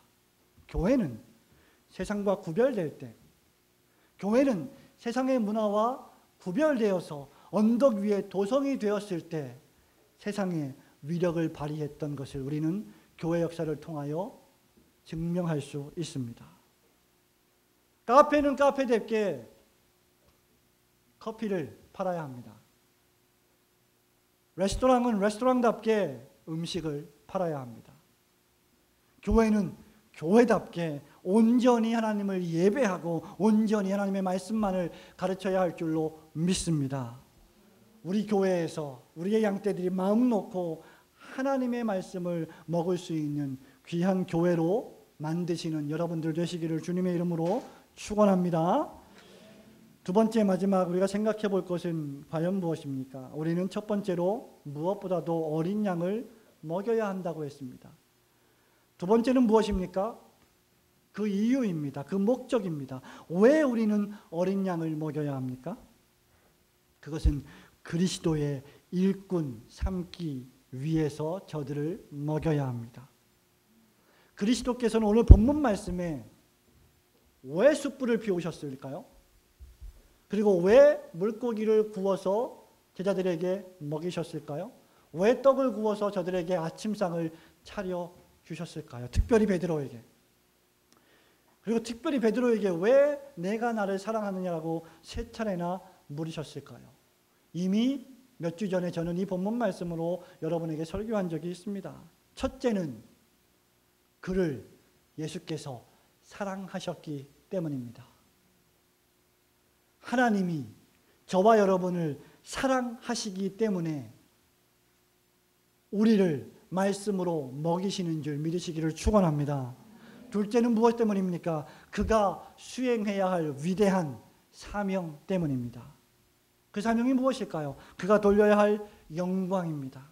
교회는 세상과 구별될 때, 교회는 세상의 문화와 구별되어서 언덕 위에 도성이 되었을 때 세상에 위력을 발휘했던 것을 우리는 교회 역사를 통하여 증명할 수 있습니다. 카페는 카페답게 커피를 팔아야 합니다. 레스토랑은 레스토랑답게 음식을 팔아야 합니다. 교회는 교회답게 온전히 하나님을 예배하고 온전히 하나님의 말씀만을 가르쳐야 할 줄로 믿습니다. 우리 교회에서 우리의 양떼들이 마음 놓고 하나님의 말씀을 먹을 수 있는 귀한 교회로 만드시는 여러분들 되시기를 주님의 이름으로 축원합니다. 두 번째 마지막 우리가 생각해 볼 것은 과연 무엇입니까? 우리는 첫 번째로 무엇보다도 어린 양을 먹여야 한다고 했습니다. 두 번째는 무엇입니까? 그 이유입니다. 그 목적입니다. 왜 우리는 어린 양을 먹여야 합니까? 그것은 그리스도의 일꾼 삼기 위해서 저들을 먹여야 합니다. 그리스도께서는 오늘 본문 말씀에 왜 숯불을 피우셨을까요? 그리고 왜 물고기를 구워서 제자들에게 먹이셨을까요? 왜 떡을 구워서 저들에게 아침상을 차려 주셨을까요? 특별히 베드로에게. 그리고 특별히 베드로에게 왜 내가 나를 사랑하느냐라고 3차례나 물으셨을까요? 이미 몇 주 전에 저는 이 본문 말씀으로 여러분에게 설교한 적이 있습니다. 첫째는 그를 예수께서 사랑하셨기 때문입니다. 하나님이 저와 여러분을 사랑하시기 때문에 우리를 말씀으로 먹이시는 줄 믿으시기를 축원합니다. 둘째는 무엇 때문입니까? 그가 수행해야 할 위대한 사명 때문입니다. 그 사명이 무엇일까요? 그가 돌려야 할 영광입니다.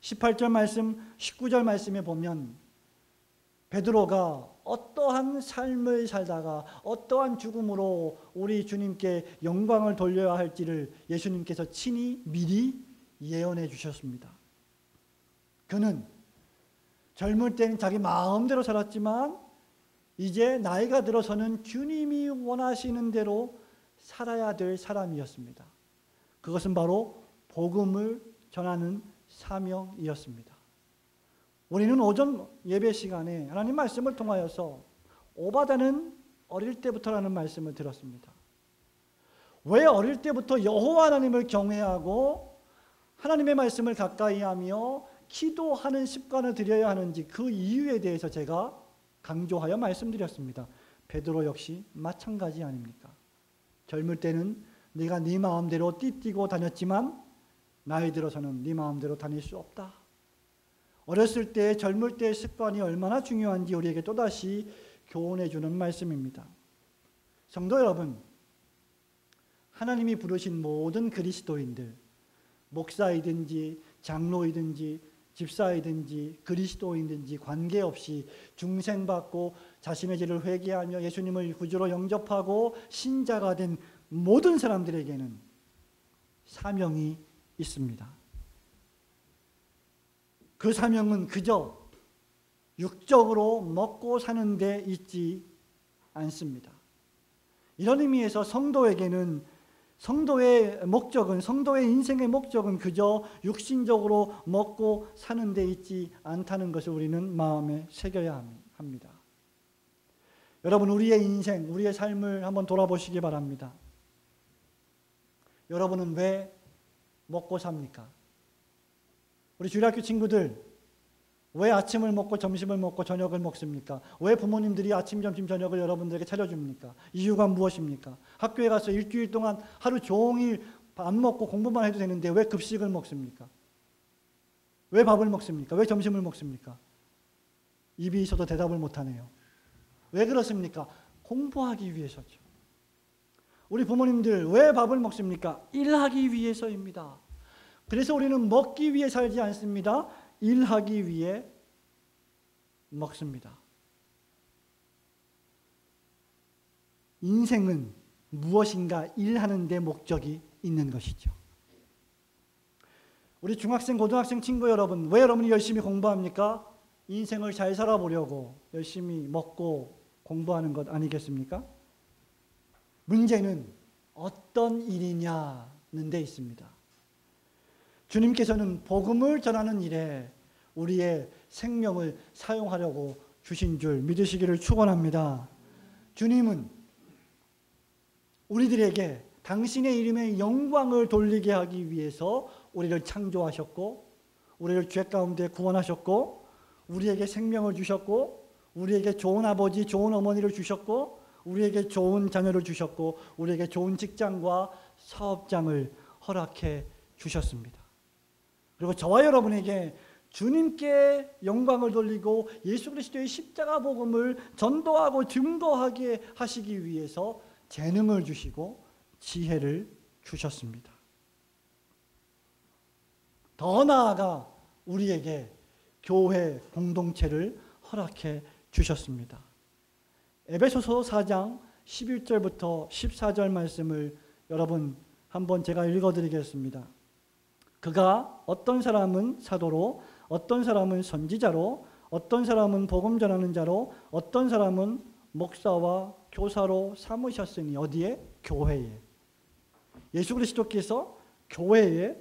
18절 말씀, 19절 말씀에 보면 베드로가 어떠한 삶을 살다가 어떠한 죽음으로 우리 주님께 영광을 돌려야 할지를 예수님께서 친히 미리 예언해 주셨습니다. 그는 젊을 때는 자기 마음대로 살았지만 이제 나이가 들어서는 주님이 원하시는 대로 살아야 될 사람이었습니다. 그것은 바로 복음을 전하는 사명이었습니다. 우리는 오전 예배 시간에 하나님 말씀을 통하여서 오바다는 어릴 때부터라는 말씀을 들었습니다. 왜 어릴 때부터 여호와 하나님을 경외하고 하나님의 말씀을 가까이 하며 기도하는 습관을 들여야 하는지 그 이유에 대해서 제가 강조하여 말씀드렸습니다. 베드로 역시 마찬가지 아닙니까? 젊을 때는 네가 네 마음대로 띠뛰고 다녔지만 나이 들어서는 네 마음대로 다닐 수 없다. 어렸을 때 젊을 때의 습관이 얼마나 중요한지 우리에게 또다시 교훈해 주는 말씀입니다. 성도 여러분, 하나님이 부르신 모든 그리스도인들, 목사이든지 장로이든지 집사이든지 그리스도인든지 관계없이 중생받고 자신의 죄를 회개하며 예수님을 구주로 영접하고 신자가 된 모든 사람들에게는 사명이 있습니다. 그 사명은 그저 육적으로 먹고 사는 데 있지 않습니다. 이런 의미에서 성도에게는 성도의 목적은, 성도의 인생의 목적은 그저 육신적으로 먹고 사는 데 있지 않다는 것을 우리는 마음에 새겨야 합니다. 여러분, 우리의 인생, 우리의 삶을 한번 돌아보시기 바랍니다. 여러분은 왜 먹고 삽니까? 우리 주일학교 친구들, 왜 아침을 먹고 점심을 먹고 저녁을 먹습니까? 왜 부모님들이 아침, 점심, 저녁을 여러분들에게 차려줍니까? 이유가 무엇입니까? 학교에 가서 일주일 동안 하루 종일 안 먹고 공부만 해도 되는데 왜 급식을 먹습니까? 왜 밥을 먹습니까? 왜 점심을 먹습니까? 입이 있어도 대답을 못하네요. 왜 그렇습니까? 공부하기 위해서죠. 우리 부모님들 왜 밥을 먹습니까? 일하기 위해서입니다. 그래서 우리는 먹기 위해 살지 않습니다. 일하기 위해 먹습니다. 인생은 무엇인가 일하는 데 목적이 있는 것이죠. 우리 중학생, 고등학생 친구 여러분, 왜 여러분이 열심히 공부합니까? 인생을 잘 살아보려고 열심히 먹고 공부하는 것 아니겠습니까? 문제는 어떤 일이냐는 데 있습니다. 주님께서는 복음을 전하는 일에 우리의 생명을 사용하려고 주신 줄 믿으시기를 축원합니다. 주님은 우리들에게 당신의 이름의 영광을 돌리게 하기 위해서 우리를 창조하셨고, 우리를 죄 가운데 구원하셨고, 우리에게 생명을 주셨고, 우리에게 좋은 아버지, 좋은 어머니를 주셨고, 우리에게 좋은 자녀를 주셨고, 우리에게 좋은 직장과 사업장을 허락해 주셨습니다. 그리고 저와 여러분에게 주님께 영광을 돌리고 예수 그리스도의 십자가 복음을 전도하고 증거하게 하시기 위해서 재능을 주시고 지혜를 주셨습니다. 더 나아가 우리에게 교회 공동체를 허락해 주셨습니다. 에베소서 4장 11절부터 14절 말씀을 여러분 한번 제가 읽어드리겠습니다. 그가 어떤 사람은 사도로, 어떤 사람은 선지자로, 어떤 사람은 복음 전하는 자로, 어떤 사람은 목사와 교사로 삼으셨으니 어디에? 교회에. 예수 그리스도께서 교회에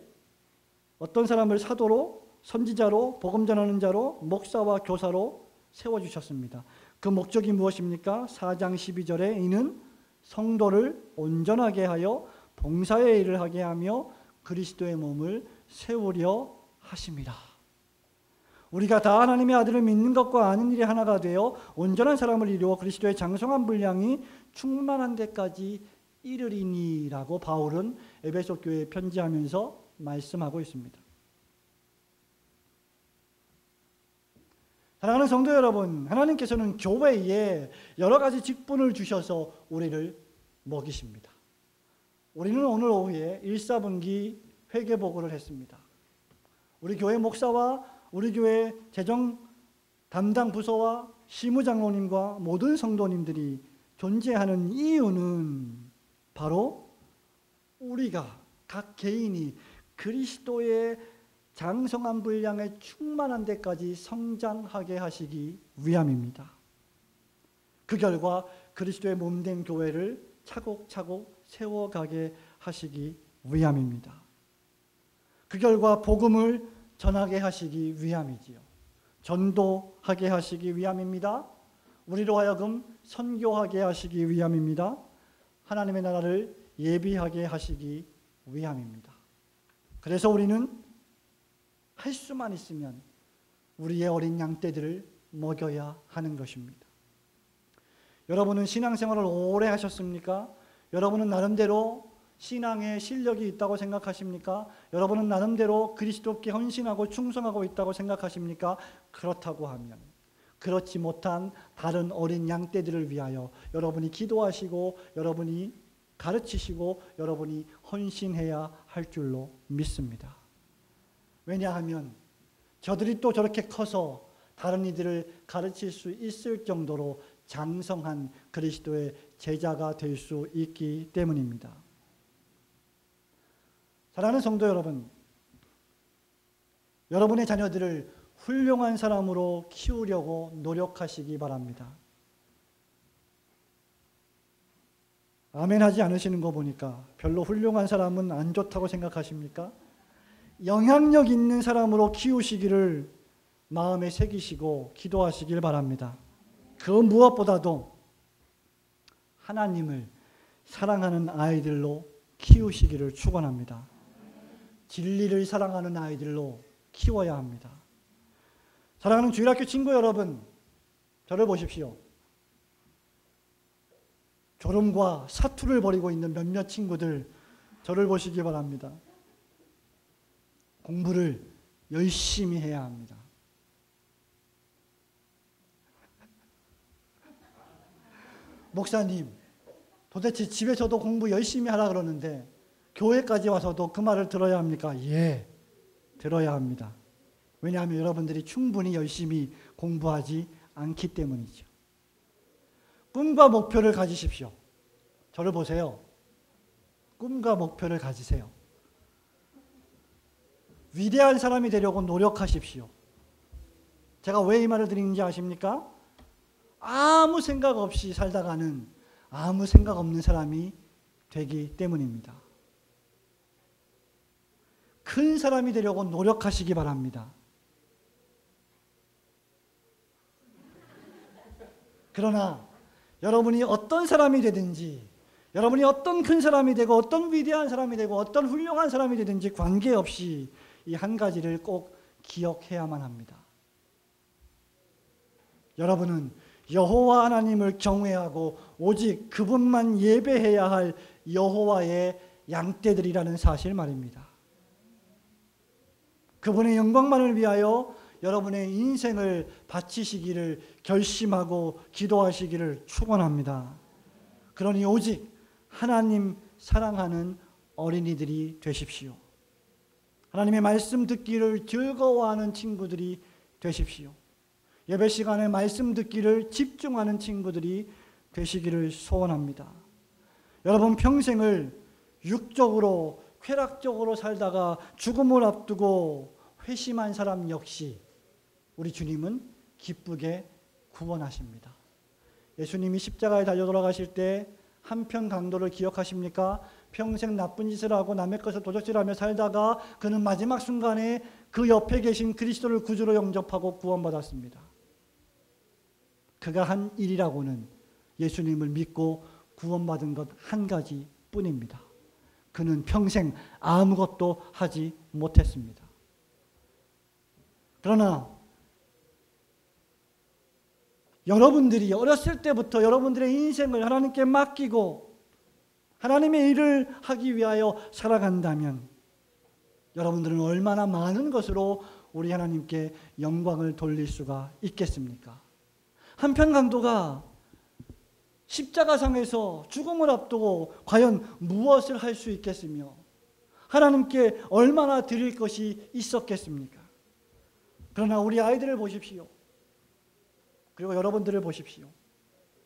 어떤 사람을 사도로, 선지자로, 복음 전하는 자로, 목사와 교사로 세워주셨습니다. 그 목적이 무엇입니까? 4장 12절에 이는 성도를 온전하게 하여 봉사의 일을 하게 하며 그리스도의 몸을 세우려 하심이라. 우리가 다 하나님의 아들을 믿는 것과 아는 일이 하나가 되어 온전한 사람을 이루어 그리스도의 장성한 분량이 충만한 데까지 이르리니라고 바울은 에베소 교회에 편지하면서 말씀하고 있습니다. 사랑하는 성도 여러분, 하나님께서는 교회에 여러 가지 직분을 주셔서 우리를 먹이십니다. 우리는 오늘 오후에 1사분기 회계보고를 했습니다. 우리 교회 목사와 우리 교회 재정 담당 부서와 시무장로님과 모든 성도님들이 존재하는 이유는 바로 우리가 각 개인이 그리스도의 장성한 분량에 충만한 데까지 성장하게 하시기 위함입니다. 그 결과 그리스도의 몸된 교회를 차곡차곡 세워가게 하시기 위함입니다. 그 결과 복음을 전하게 하시기 위함이지요. 전도하게 하시기 위함입니다. 우리로 하여금 선교하게 하시기 위함입니다. 하나님의 나라를 예비하게 하시기 위함입니다. 그래서 우리는 할 수만 있으면 우리의 어린 양떼들을 먹여야 하는 것입니다. 여러분은 신앙생활을 오래 하셨습니까? 여러분은 나름대로 신앙에 실력이 있다고 생각하십니까? 여러분은 나름대로 그리스도께 헌신하고 충성하고 있다고 생각하십니까? 그렇다고 하면 그렇지 못한 다른 어린 양떼들을 위하여 여러분이 기도하시고 여러분이 가르치시고 여러분이 헌신해야 할 줄로 믿습니다. 왜냐하면 저들이 또 저렇게 커서 다른 이들을 가르칠 수 있을 정도로 장성한 그리스도의 제자가 될 수 있기 때문입니다. 사랑하는 성도 여러분, 여러분의 자녀들을 훌륭한 사람으로 키우려고 노력하시기 바랍니다. 아멘 하지 않으시는 거 보니까 별로 훌륭한 사람은 안 좋다고 생각하십니까? 영향력 있는 사람으로 키우시기를 마음에 새기시고 기도하시길 바랍니다. 그 무엇보다도 하나님을 사랑하는 아이들로 키우시기를 축원합니다. 진리를 사랑하는 아이들로 키워야 합니다. 사랑하는 주일학교 친구 여러분, 저를 보십시오. 졸음과 사투를 벌이고 있는 몇몇 친구들, 저를 보시기 바랍니다. 공부를 열심히 해야 합니다. 목사님, 도대체 집에서도 공부 열심히 하라 그러는데 교회까지 와서도 그 말을 들어야 합니까? 예, 들어야 합니다. 왜냐하면 여러분들이 충분히 열심히 공부하지 않기 때문이죠. 꿈과 목표를 가지십시오. 저를 보세요. 꿈과 목표를 가지세요. 위대한 사람이 되려고 노력하십시오. 제가 왜 이 말을 드리는지 아십니까? 아무 생각 없이 살다가는 아무 생각 없는 사람이 되기 때문입니다. 큰 사람이 되려고 노력하시기 바랍니다. 그러나 여러분이 어떤 사람이 되든지, 여러분이 어떤 큰 사람이 되고 어떤 위대한 사람이 되고 어떤 훌륭한 사람이 되든지 관계없이 이 한 가지를 꼭 기억해야만 합니다. 여러분은 여호와 하나님을 경외하고 오직 그분만 예배해야 할 여호와의 양떼들이라는 사실 말입니다. 그분의 영광만을 위하여 여러분의 인생을 바치시기를 결심하고 기도하시기를 축원합니다. 그러니 오직 하나님 사랑하는 어린이들이 되십시오. 하나님의 말씀 듣기를 즐거워하는 친구들이 되십시오. 예배 시간에 말씀 듣기를 집중하는 친구들이 되시기를 소원합니다. 여러분 평생을 육적으로 쾌락적으로 살다가 죽음을 앞두고 회심한 사람 역시 우리 주님은 기쁘게 구원하십니다. 예수님이 십자가에 달려 돌아가실 때 한편 강도를 기억하십니까? 평생 나쁜 짓을 하고 남의 것을 도적질하며 살다가 그는 마지막 순간에 그 옆에 계신 그리스도를 구주로 영접하고 구원받았습니다. 그가 한 일이라고는 예수님을 믿고 구원받은 것 한 가지 뿐입니다. 그는 평생 아무것도 하지 못했습니다. 그러나 여러분들이 어렸을 때부터 여러분들의 인생을 하나님께 맡기고 하나님의 일을 하기 위하여 살아간다면 여러분들은 얼마나 많은 것으로 우리 하나님께 영광을 돌릴 수가 있겠습니까? 한편 강도가 십자가상에서 죽음을 앞두고 과연 무엇을 할 수 있겠으며 하나님께 얼마나 드릴 것이 있었겠습니까? 그러나 우리 아이들을 보십시오. 그리고 여러분들을 보십시오.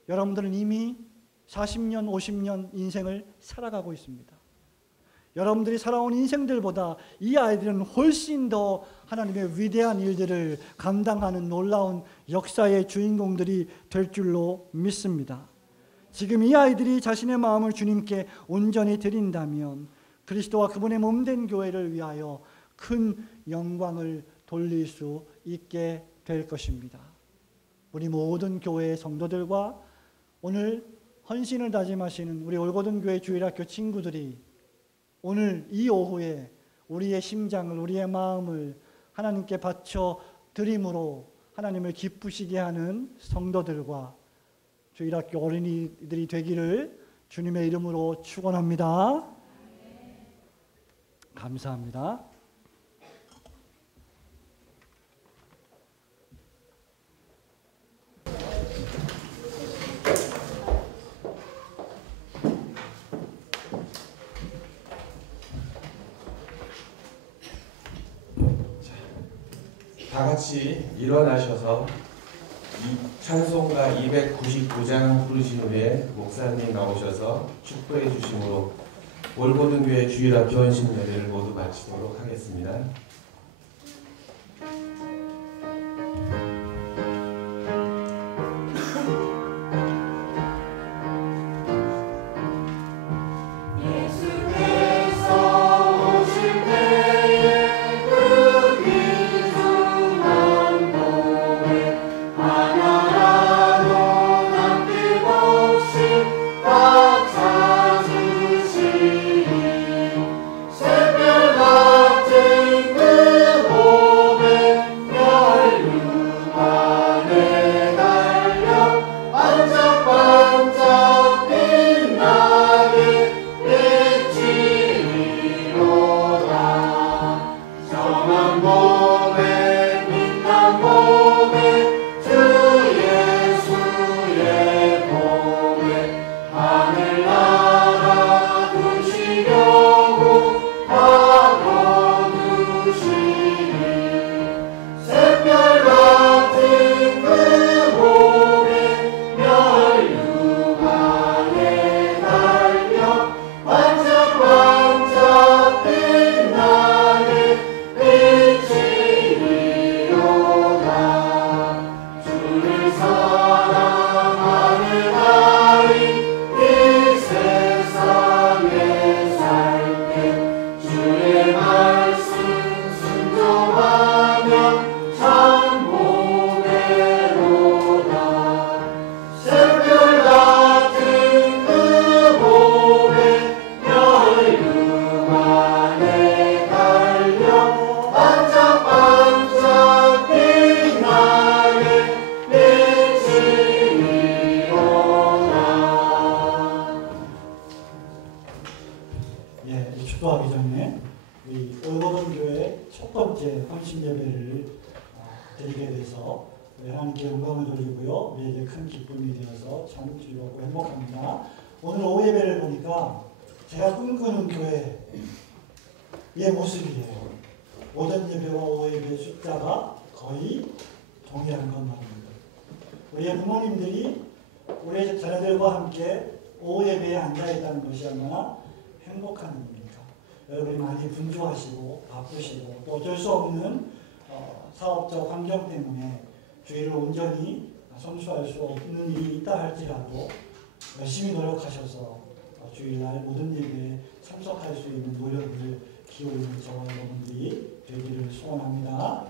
여러분들은 이미 40년, 50년 인생을 살아가고 있습니다. 여러분들이 살아온 인생들보다 이 아이들은 훨씬 더 하나님의 위대한 일들을 감당하는 놀라운 역사의 주인공들이 될 줄로 믿습니다. 지금 이 아이들이 자신의 마음을 주님께 온전히 드린다면 그리스도와 그분의 몸된 교회를 위하여 큰 영광을 돌릴 수 있게 될 것입니다. 우리 모든 교회의 성도들과 오늘 헌신을 다짐하시는 우리 올고든 교회 주일학교 친구들이 오늘 이 오후에 우리의 심장을, 우리의 마음을 하나님께 바쳐 드림으로 하나님을 기쁘시게 하는 성도들과 주일학교 어린이들이 되기를 주님의 이름으로 축원합니다. 감사합니다. 다 같이 일어나셔서 찬송가 299장 부르신 후에 목사님 나오셔서 축도해 주심으로 올고든 교회 주일학교 헌신 예배를 모두 마치도록 하겠습니다. 드리게 돼서 하나님께 영광을 돌리고요. 우리에게 큰 기쁨이 되어서 참 즐겁고 행복합니다. 오늘 오후 예배를 보니까 제가 꿈꾸는 교회의 모습이에요. 오전 예배와 오후 예배 숫자가 거의 동일한 것 말입니다. 우리의 부모님들이 우리의 자녀들과 함께 오후 예배에 앉아있다는 것이 얼마나 행복한 일입니까? 여러분이 많이 분주하시고 바쁘시고 또 어쩔 수 없는 사업적 환경 때문에 주일을 온전히 성수할 수 없는 일이 있다 할지라도 열심히 노력하셔서 주일날 모든 예배에 참석할 수 있는 노력을 기울이는 저와 여러분들이 되기를 소원합니다.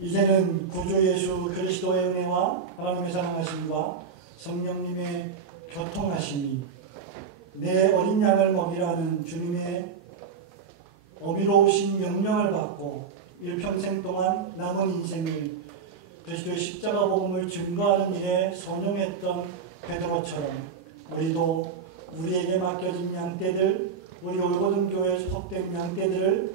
이제는 구주 예수 그리스도의 은혜와 하나님의 사랑하심과 성령님의 교통하심이 내 어린 양을 먹이라는 주님의 어미로우신 명령을 받고 일평생 동안 남은 인생을 그리스도의 십자가 복음을 증거하는 일에 선용했던 베드로처럼 우리도 우리에게 맡겨진 양떼들, 우리 올고든 교회에 소속된 양떼들을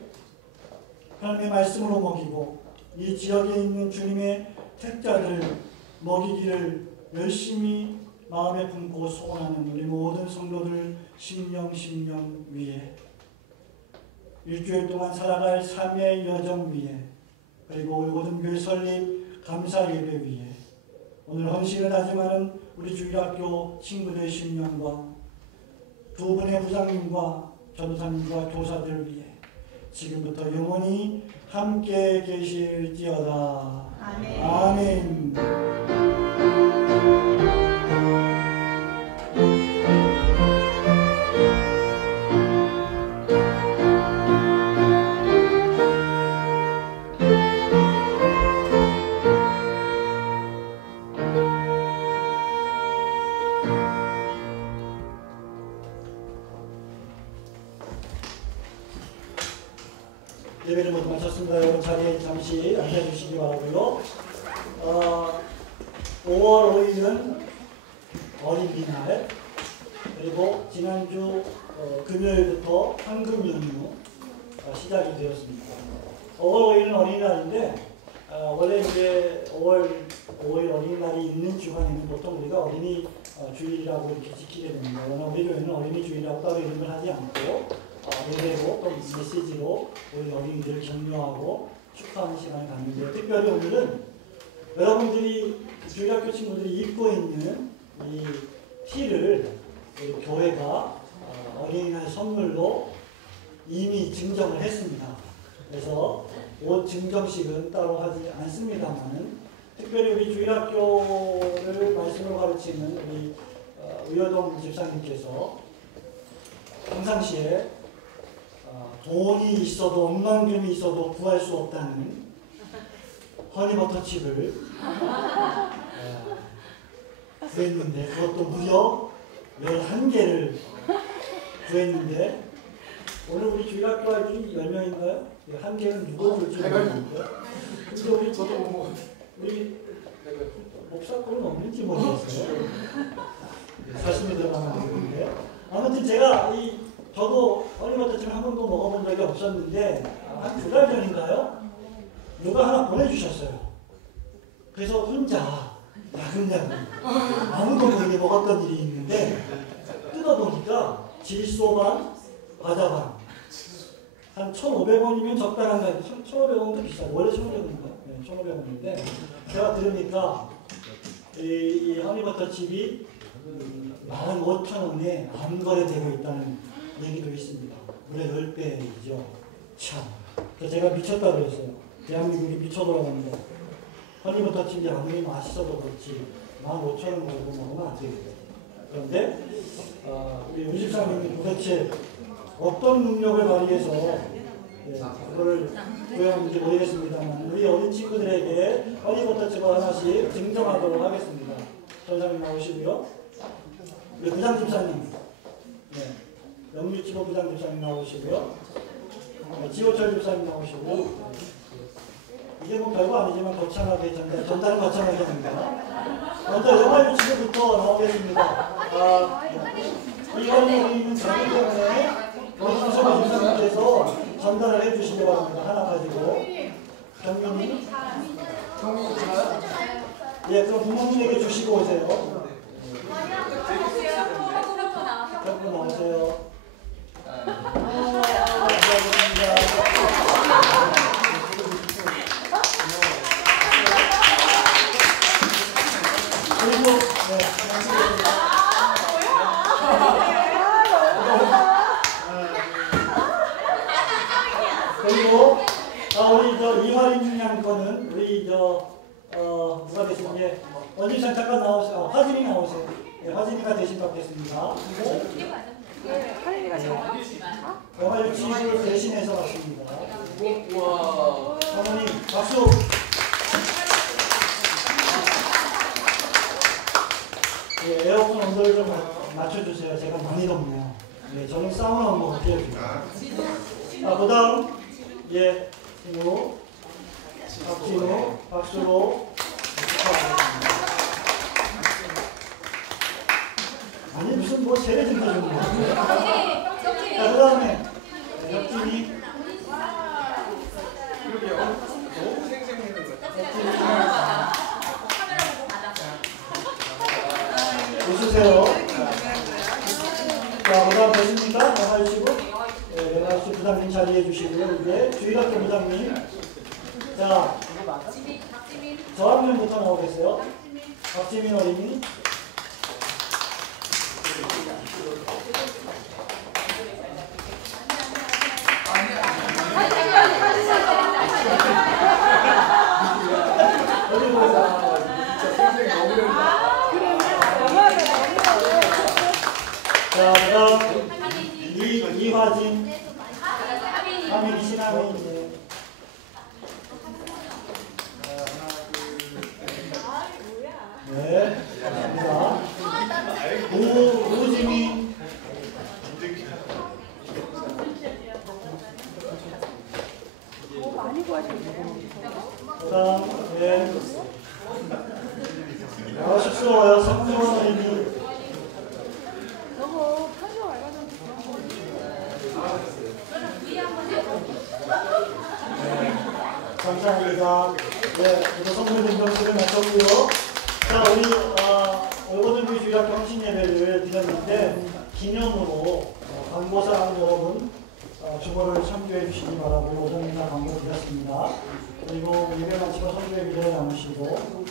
하나님의 말씀으로 먹이고 이 지역에 있는 주님의 택자들을 먹이기를 열심히 마음에 품고 소원하는 우리 모든 성도들 심령 위에 일주일 동안 살아갈 삶의 여정 위에 그리고 올고든 교회 설립 감사 예배 위에 오늘 헌신을 다짐하는 우리 주일학교 친구들의 심령과 두 분의 부장님과 전도사님과 교사들을 위해 지금부터 영원히 함께 계실지어다. 아멘. 아멘. 예배를 모두 마쳤습니다. 여러분 자리에 잠시 앉아주시기 바라고요. 5월 5일은 어린이날 그리고 지난주 금요일부터 황금 연휴 시작이 되었습니다. 5월 5일은 어린이날인데 원래 이제 5월 5일 어린이날이 있는 주간에는 보통 우리가 어린이 주일이라고 이렇게 지키게 됩니다. 그러나 우리 교회는 어린이 주일이라고 따로 이름을 하지 않고 예배로 또 메시지로 우리 어린이들을 격려하고 축하하는 시간을 갖는데 특별히 오늘은 여러분들이 주일학교 친구들이 입고 있는 이 티를 교회가 어린이날 선물로 이미 증정을 했습니다. 그래서 옷 증정식은 따로 하지 않습니다만 특별히 우리 주일학교를 말씀으로 가르치는 우리 의여동 집사님께서 평상시에 돈이 있어도 억만금이 있어도 구할 수 없다는 허니버터칩을 구했는데 그것도 무려 11개를 구했는데 오늘 우리 주일학교 아이들이 10명인가요? 1개는 누가 줄지 모르겠는데 근데 우리 목사권은 없는지 모르겠어요. 사심이 들어가면 되는데 아무튼 제가 저도 허니버터칩 한 번도 먹어본 적이 없었는데 한 2달 전인가요? 누가 하나 보내주셨어요. 그래서 혼자 야금야금 아무도 모르게 먹었던 일이 있는데 뜯어보니까 질소 반, 과자 반 한 1,500원이면 적당한가 1,500원도 비싸요. 원래 1,500원인가? 네, 1,500원인데 제가 들으니까 이 허니버터칩이 15,000원에 안 거래되고 있다는 얘기도 있습니다. 무려 10배이죠. 참. 그래서 제가 미쳤다 그랬어요. 대한민국이 미쳐 돌아갑니다. 허니버터칩이 아무리 맛있어도 그렇지 15,000원 걸고 먹으면 안 되겠다. 그런데 우리 유집사님이 도대체 어떤 능력을 발휘해서 그걸 구해왔는지 모르겠습니다만 우리 어린 친구들에게 허니버터칩을 하나씩 증정하도록 하겠습니다. 전사님 나오시고요. 우리 부장집사님 영유치고 부장집사님 나오시고요. 지호철 집사님 나오시고 이게 뭐 별거 아니지만 거창하게 전달은 거창하게 합니다. 먼저 영화유치부터 나오겠습니다. 이 어린이는 자기 때문에 우리 김성환 집사님께서 전달을 해주시기 바랍니다. 하나 가지고 정민이? 예, 그럼 부모님에게 주시고 오세요. 옆으로 나오세요. 감사합니다. 그리고 그리고 우리 저 이화림 양 거는 우리 누가 대신 원주선 잠깐 나오세요. 화진이 나오세요. 네, 화진이가 대신 받겠습니다. 영화 유치를 대신해서 왔습니다. 어머님 박수. 네, 에어컨 온도를 좀 맞춰주세요. 제가 많이 덥네요. 네, 저는 사우나 온도 어떻게 해줄까요? 그 다음 진우 박진우 박수로 축하하겠습니다. 아니 무슨 뭐 세례 좀 해주는 거야. 자, 그 다음에 역진이 너무 생생해는 웃으세요. 자, 그 다음 되십니까? 나가주시고 나가주시고 부장님 자리해 주시고요. 이제 주일학교 부장님. 자, 저학년부터 나오겠어요. 박지민 어린이. 자, 그 다음 이화진 하민이 신하민. 네, 감사합니다. 우지민. 그 다음 쑥스러워요. 성주원 어린이. 감사합니다. 네, 그래서 선물 증정식을 마쳤고요. 자, 우리 올고등부 주일학교 헌신 예배를 드렸는데 기념으로 강보사랑 여러분 주보를 참조해 주시기 바라고 오전이나 광고 드렸습니다. 그리고 예배 마치고 선교의 미래를 나누시고